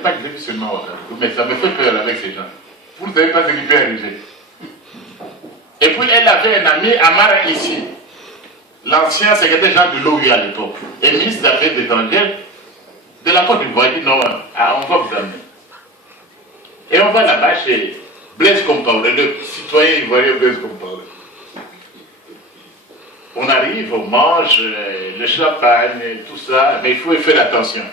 pas que j'ai vu seulement Ouagadougou, mais ça me fait peur avec ces gens. Vous ne savez pas ce qui peut arriver. Et puis elle avait un ami, Amara ici, l'ancien secrétaire général de l'OU à l'époque, et ministre des Affaires étrangères de la Côte d'Ivoire. Il dit non, on va vous amener. Et on va là-bas chez Blaise Compaoré, le citoyen ivoirien Blaise Compaoré. On arrive, on mange le champagne, tout ça, mais il faut faire attention.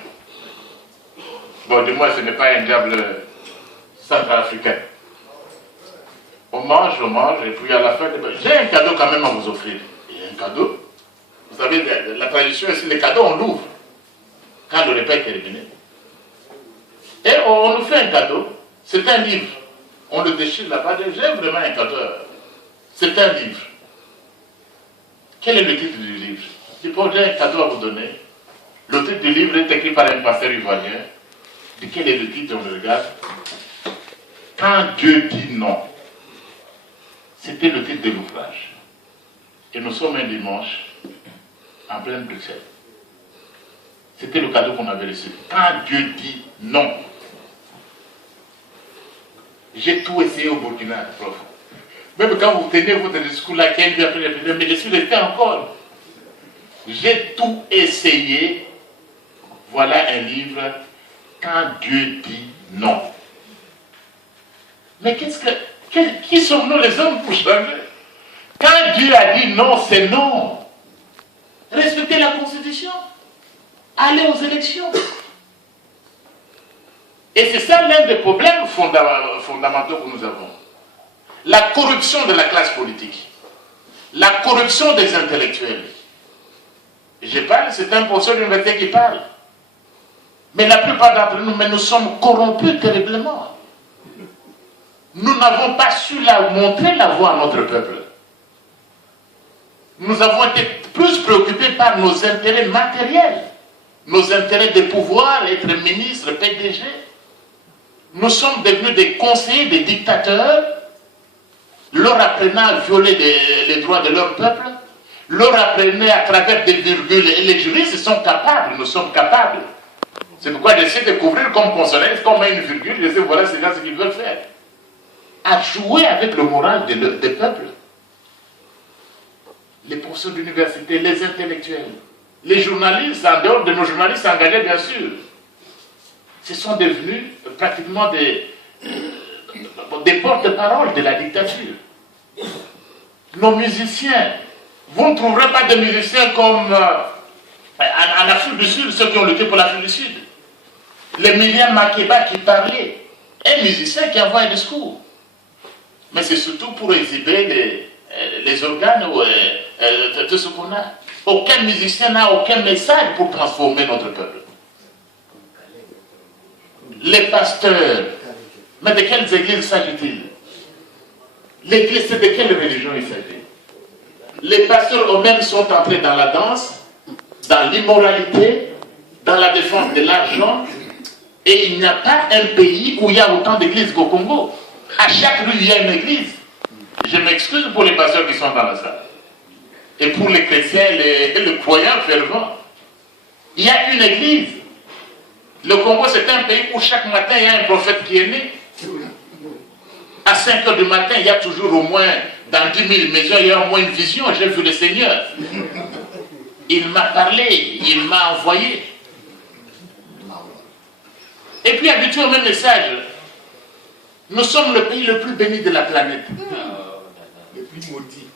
Bon, du moins, ce n'est pas un diable centrafricain. On mange, et puis à la fin, j'ai un cadeau quand même à vous offrir. Il y a un cadeau. Vous savez, la tradition ici, les cadeaux, on l'ouvre quand le repas est terminé. Et on nous fait un cadeau. C'est un livre. On le déchire là-bas. J'ai vraiment un cadeau. C'est un livre. Quel est le titre du livre? Il faut j'ai un cadeau à vous donner. Le titre du livre est écrit par un pasteur ivoirien. De quel est le titre? On le regarde. Quand Dieu dit non. C'était le titre de l'ouvrage. Et nous sommes un dimanche en pleine Bruxelles. C'était le cadeau qu'on avait reçu. Quand Dieu dit non. J'ai tout essayé au Burkina, prof. Même quand vous tenez votre discours là, mais je suis resté encore. J'ai tout essayé. Voilà un livre. Quand Dieu dit non. Mais qui sommes-nous les hommes pour changer? Quand Dieu a dit non, c'est non. Respectez la Constitution. Allez aux élections. Et c'est ça l'un des problèmes fondamentaux que nous avons. La corruption de la classe politique. La corruption des intellectuels. Je parle, c'est un professeur d'université qui parle. Mais la plupart d'entre nous, nous sommes corrompus terriblement. Nous n'avons pas su montrer la voie à notre peuple. Nous avons été plus préoccupés par nos intérêts matériels, nos intérêts de pouvoir, être ministre, PDG. Nous sommes devenus des conseillers, des dictateurs, leur apprenant à violer les droits de leur peuple, leur apprenant à travers des virgules, et les juristes sont capables, nous sommes capables. C'est pourquoi j'essaie de couvrir comme consonance, comme une virgule, je sais, voilà, c'est là ce qu'ils veulent faire. À jouer avec le moral des peuples. Les professeurs d'université, les intellectuels, les journalistes, en dehors de nos journalistes engagés, bien sûr, ce sont devenus pratiquement des porte-parole de la dictature. Nos musiciens, vous ne trouverez pas de musiciens comme en Afrique du Sud, ceux qui ont lutté pour l'Afrique du Sud. Les Myriam Makeba qui parlait, un musicien qui envoie un discours. Mais c'est surtout pour exhiber les organes ou tout ce qu'on a. Aucun musicien n'a aucun message pour transformer notre peuple. Les pasteurs, mais de quelles églises s'agit-il? L'église, c'est de quelle religion il s'agit? Les pasteurs eux-mêmes sont entrés dans la danse, dans l'immoralité, dans la défense de l'argent, et il n'y a pas un pays où il y a autant d'églises qu'au Congo. À chaque rue, il y a une église. Je m'excuse pour les pasteurs qui sont dans la salle. Et pour les chrétiens, les croyants fervents. Il y a une église. Le Congo, c'est un pays où chaque matin, il y a un prophète qui est né. À 5 h du matin, il y a toujours au moins, dans 10 000 maisons, il y a au moins une vision. J'ai vu le Seigneur. Il m'a parlé, il m'a envoyé. Et puis, habitué au même message. Nous sommes le pays le plus béni de la planète. Le plus maudit.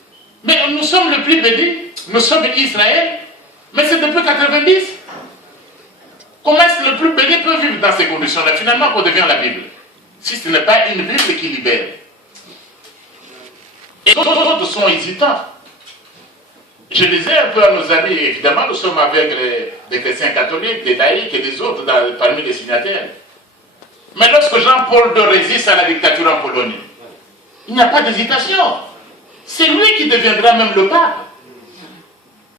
Mais nous sommes le plus béni. Nous sommes Israël. Mais c'est depuis 90. Comment est-ce que le plus béni peut vivre dans ces conditions-là? Finalement, on devient la Bible. Si ce n'est pas une Bible qui libère. Et d'autres sont hésitants. Je disais un peu à nos amis, évidemment, nous sommes avec des chrétiens catholiques, des laïcs et des autres parmi les signataires. Mais lorsque Jean-Paul II résiste à la dictature en Pologne, il n'y a pas d'hésitation. C'est lui qui deviendra même le pape.